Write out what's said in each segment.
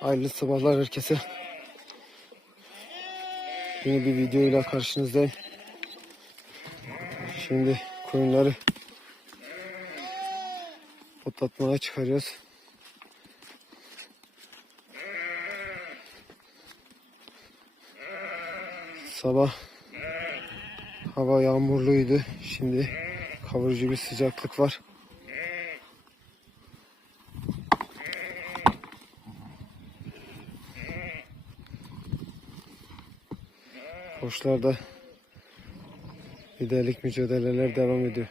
Hayırlı sabahlar herkese. Yeni bir video ile karşınızdayım. Şimdi koyunları otlatmaya çıkarıyoruz. Sabah hava yağmurluydu. Şimdi kavurucu bir sıcaklık var. Koçlarda liderlik mücadeleler devam ediyor.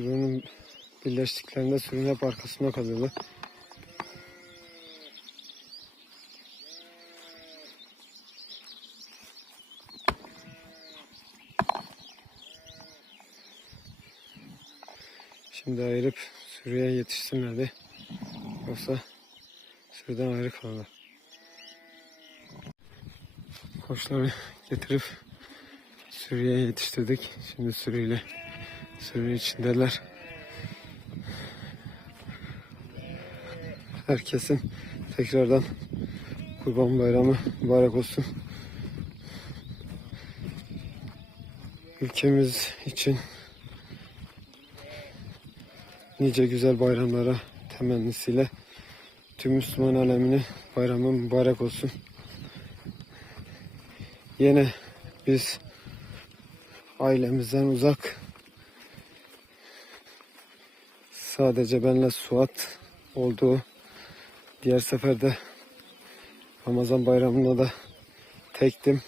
Sürünün birleştiklerinde sürün hep arkasında kalıyorlar. Şimdi ayırıp sürüye yetişsinler de yoksa sürüden ayrı kalırlar. Koçları getirip sürüye yetiştirdik. Şimdi sürüyle sürünün içindeler. Herkesin tekrardan Kurban Bayramı mübarek olsun. Ülkemiz için nice güzel bayramlara temennisiyle tüm Müslüman aleminin bayramı mübarek olsun. Yine biz ailemizden uzak sadece benle Suat olduğu diğer seferde Ramazan bayramında da tektim.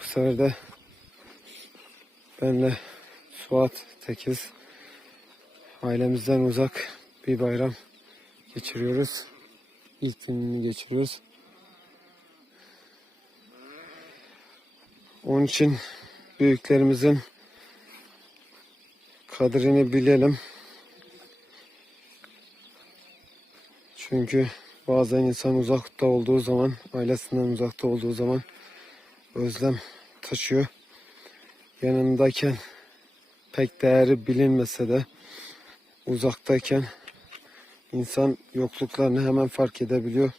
Bu sefer de benle Suat tekiz. Ailemizden uzak bir bayram geçiriyoruz. İlk gününü geçiriyoruz. Onun için büyüklerimizin kadrini bilelim. Çünkü bazen insan uzakta olduğu zaman, ailesinden uzakta olduğu zaman özlem taşıyor. Yanındayken pek değeri bilinmese de uzaktayken insan yokluklarını hemen fark edebiliyor.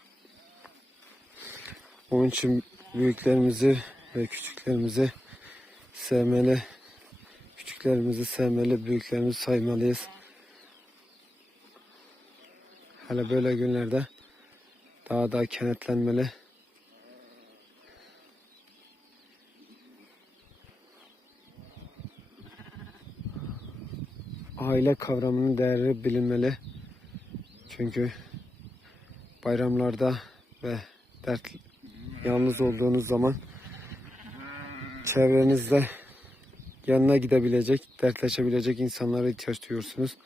Onun için büyüklerimizi ve küçüklerimizi sevmeli, küçüklerimizi sevmeli, büyüklerimizi saymalıyız. Hele böyle günlerde daha da kenetlenmeli. Aile kavramının değeri bilinmeli. Çünkü bayramlarda ve dert yalnız olduğunuz zaman çevrenizde yanına gidebilecek, dertleşebilecek insanlara ihtiyaç duyuyorsunuz.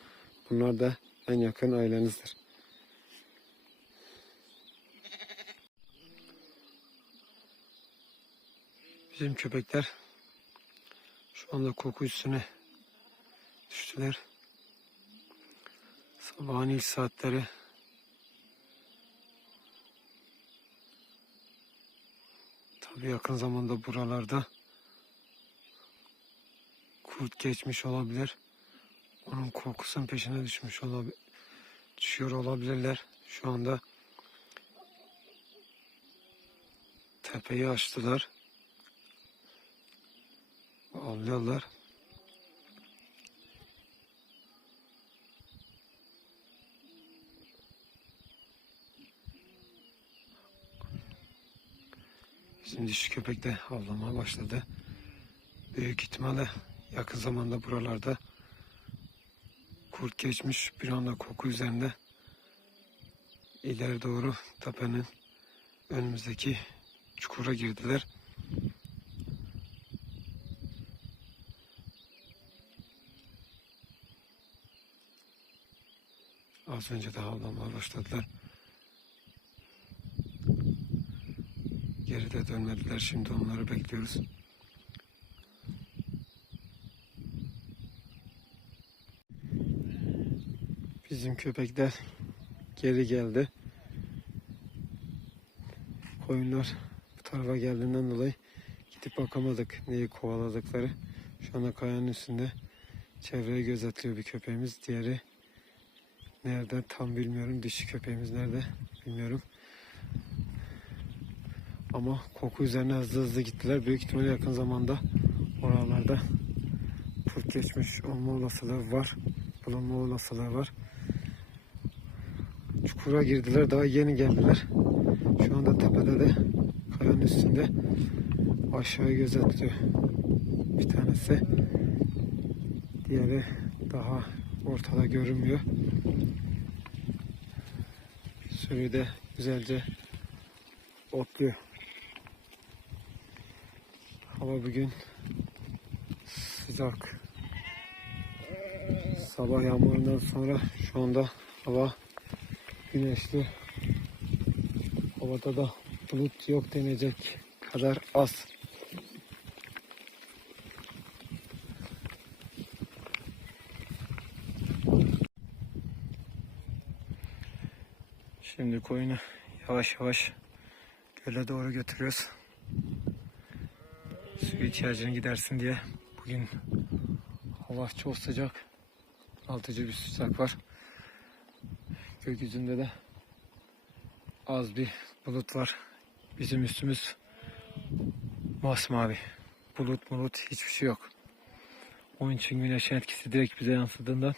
Bunlar da en yakın ailenizdir. Bizim köpekler şu anda koku üstüne düştüler. Sabahın ilk saatleri tabi yakın zamanda buralarda kurt geçmiş olabilir. Onun kokusunun peşine düşmüş olabilir. Düşüyor olabilirler. Şu anda tepeyi açtılar. Avlıyorlar. Bizim dişi köpek de havlamaya başladı. Büyük ihtimalle yakın zamanda buralarda kurt geçmiş bir anda koku üzerinde ileri doğru tepenin önümüzdeki çukura girdiler. Az önce de havlamaya başladılar. Geride dönmediler. Şimdi onları bekliyoruz. Bizim köpekler geri geldi. Koyunlar bu tarafa geldiğinden dolayı gidip bakamadık neyi kovaladıkları. Şu anda kayanın üstünde çevreyi gözetliyor bir köpeğimiz. Diğeri nerede tam bilmiyorum. Dişi köpeğimiz nerede bilmiyorum. Ama koku üzerine hızlı hızlı gittiler. Büyük ihtimalle yakın zamanda oralarda kurt geçmiş olma olasılığı var. Bulunma olasılığı var. Çukura girdiler. Daha yeni geldiler. Şu anda tepede de kayanın üstünde aşağıya gözetliyor. Bir tanesi. Diğeri daha ortada görünmüyor. Sürü de güzelce otluyor. Hava bugün sıcak. Sabah yağmurundan sonra şu anda hava güneşli. Havada da bulut yok denecek kadar az. Şimdi koyunu yavaş yavaş göle doğru götürüyoruz. Su ihtiyacını gidersin diye. Bugün hava çok sıcak. Altıcı bir sıcak var. Gökyüzünde de az bir bulut var. Bizim üstümüz masmavi. Bulut bulut hiçbir şey yok. Onun için güneşin etkisi direkt bize yansıdığından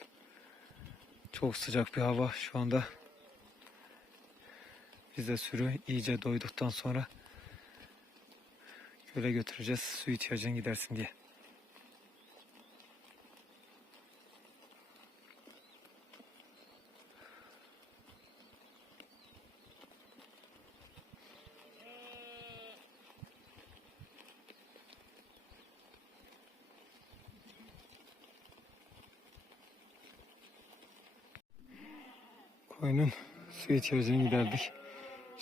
çok sıcak bir hava şu anda. Biz de sürü iyice doyduktan sonra göle götüreceğiz su ihtiyacın gidersin diye. Koyunun su ihtiyacını giderdik.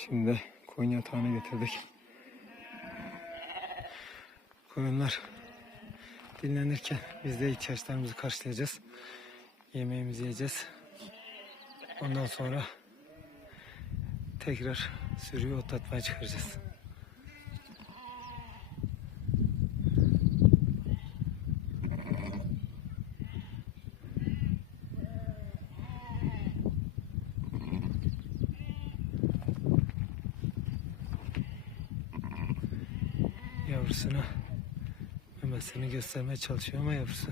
Şimdi de koyun yatağına getirdik. Koyunlar dinlenirken biz de ihtiyaçlarımızı karşılayacağız. Yemeğimizi yiyeceğiz. Ondan sonra tekrar sürüyü otlatmaya çıkaracağız. Yavrusuna memesini göstermeye çalışıyor ama yavrusu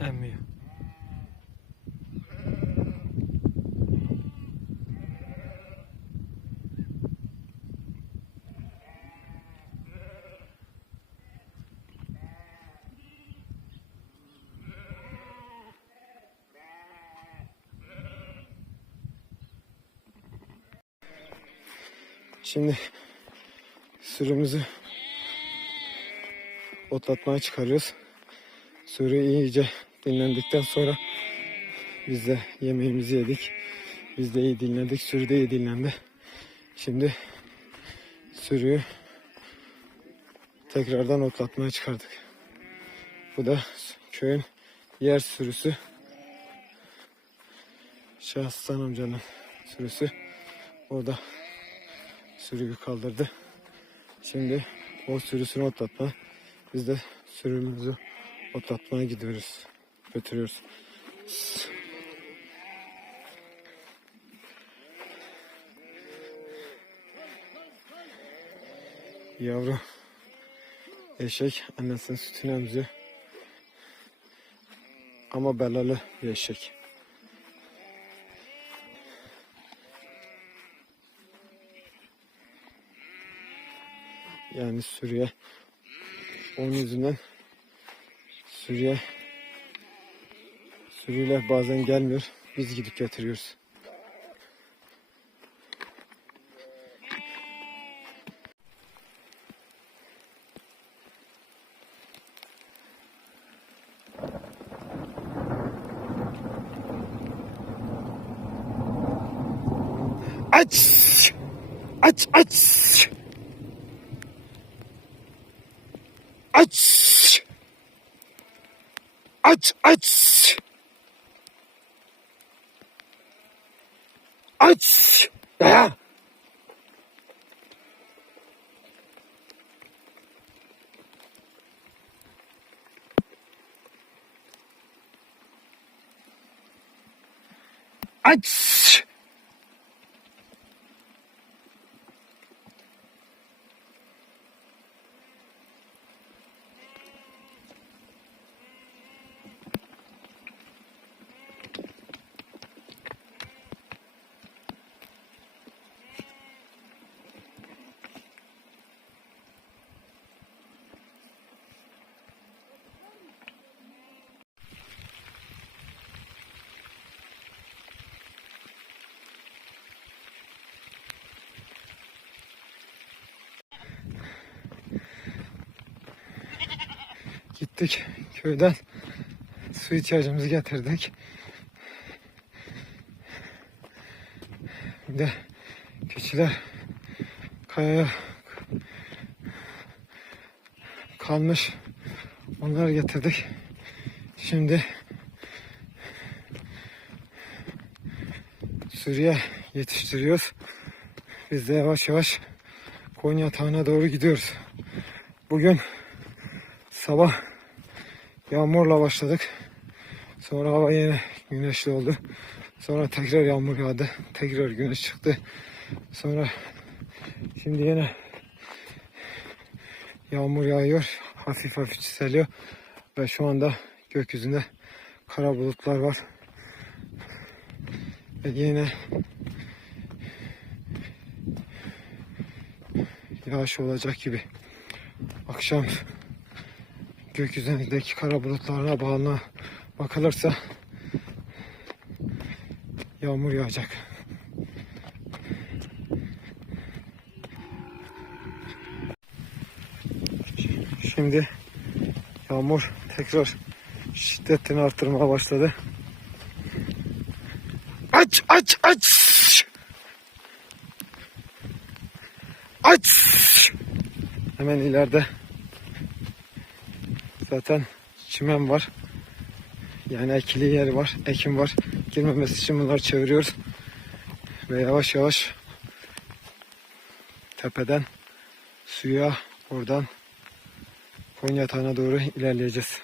emmiyor. Şimdi sürümüzü otlatmaya çıkarıyoruz. Sürü iyice dinlendikten sonra biz de yemeğimizi yedik. Biz de iyi dinlendik. Sürü de iyi dinlendi. Şimdi sürüyü tekrardan otlatmaya çıkardık. Bu da köyün yer sürüsü. Şahstan amcanın sürüsü. Orada sürüyü kaldırdı. Şimdi o sürüsünü otlatma. Biz de sürümüzü otlatmaya gidiyoruz. Götürüyoruz. Yavru eşek annesinin sütünü emziyor. Ama belalı bir eşek. Yani sürüye. Onun yüzünden sürüye sürüyle bazen gelmiyor. Biz gidip getiriyoruz. Aç! Aç aç! Aç! Aç aç! Aç! Ya! Aç! Gittik köyden su ihtiyacımızı getirdik. Bir de keçiler kayaya kalmış. Onları getirdik. Şimdi sürüye yetiştiriyoruz. Biz de yavaş yavaş Konya yatağına doğru gidiyoruz. Bugün sabah yağmurla başladık. Sonra hava yine güneşli oldu. Sonra tekrar yağmur yağdı. Tekrar güneş çıktı. Sonra şimdi yine yağmur yağıyor. Hafif hafif çiseliyor. Ve şu anda gökyüzünde kara bulutlar var. Ve yine yağış olacak gibi. Akşam gökyüzündeki kara bulutlarına bağına bakılırsa yağmur yağacak. Şimdi yağmur tekrar şiddetini arttırmaya başladı. Aç aç aç. Aç. Hemen ileride zaten çimen var. Yani ekili yeri var, ekim var. Girmemesi için bunları çeviriyoruz. Ve yavaş yavaş tepeden suya oradan Konya yatağına doğru ilerleyeceğiz.